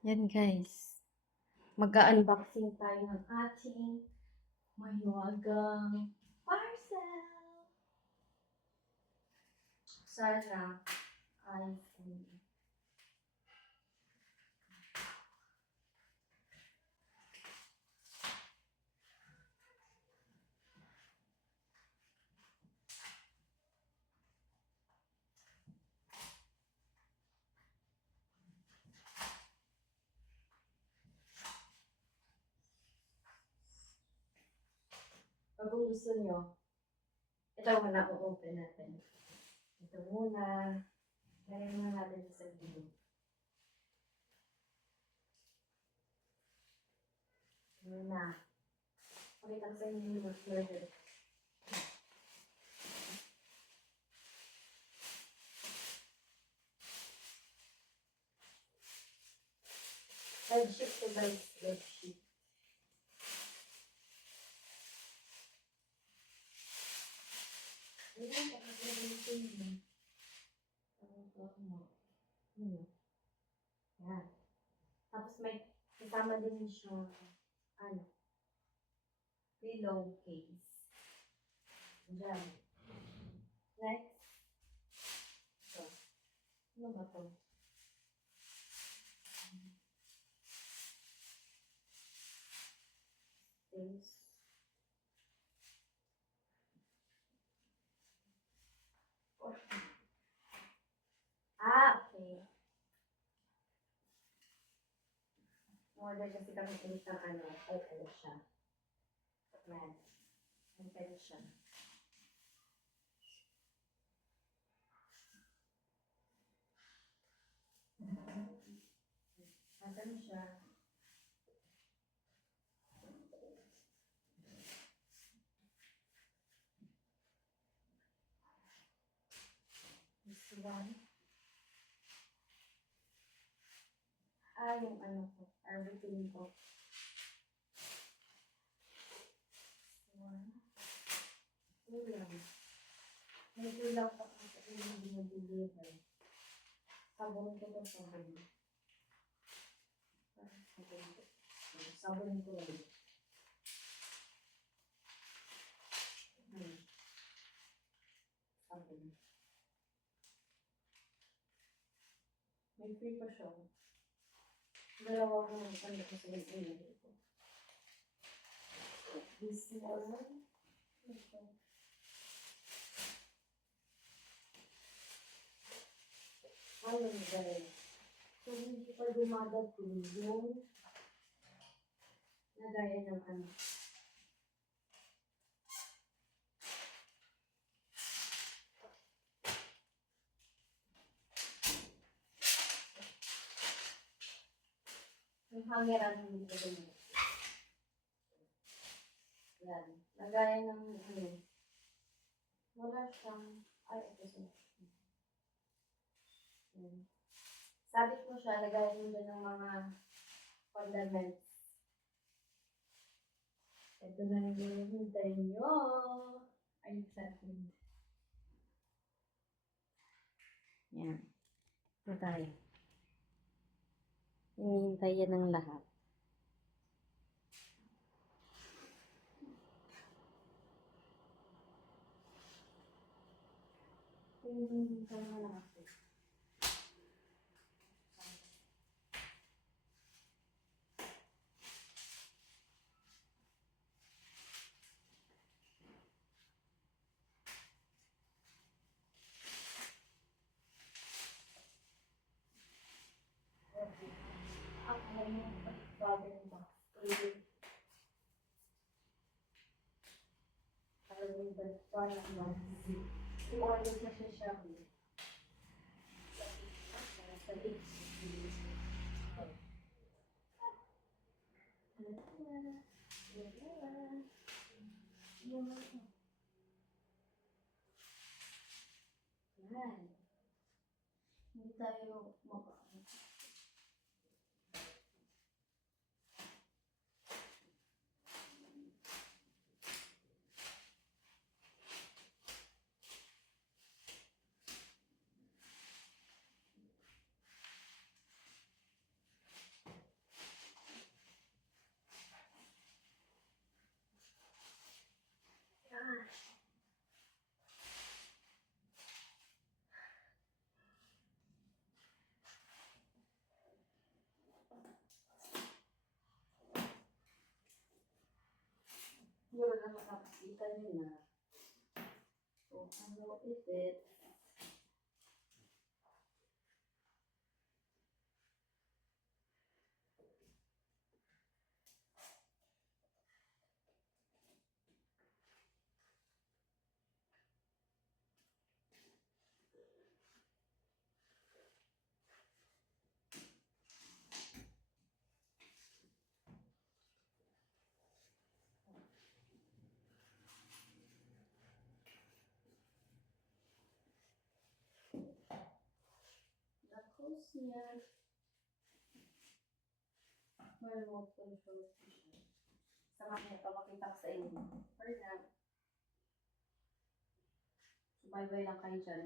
Yan guys, mag-unboxing tayo ng ating mahiwagang parcel. Sana ay pag gusto nyo, ito muna o-open natin. Ito muna. Lagyan muna natin sa gilid. Muna. Pakita ko sa inyo yung order. Bedsheet to bedsheet. Ayan, pakita mo. Yan. Tapos may kasama din siya, pillow case. Diyan. Next. Ito. Ano ba ito? Space. Okay. Order kasi kami ulit ng ano siya. Yan. Yan siya. Asan siya? This one. Yung ano ko. Everything ko. May kulang pa kung sa inyong dinadeliver. Sabon ko ba sabon? Sabon ko rin. Sabon. May free pa siya. Dalawa ko ng panda ko sa inyo. This one. Ayun guys. So, hindi pa dumadating yung nagaya ng ano. Yung hangeran hindi pa dumadating. Yan. Nagaya ng ano. Wala siyang, ito siya. Sabit mo siya, lagay mo dyan ng mga condiments. Ito na yung hinihintay nyo. Ay, excited. Yan. Ito tayo. Hinihintay yan ng lahat. Hinihintay na lahat. I-order na siya siya. Sa lips. Yan. Hindi tayo makakamit. makakita nyo na kung ano it. Tapos niya, remote control siya. Sa mamaya papakita ko sa inyo. For now, sumaybay lang kayo dyan.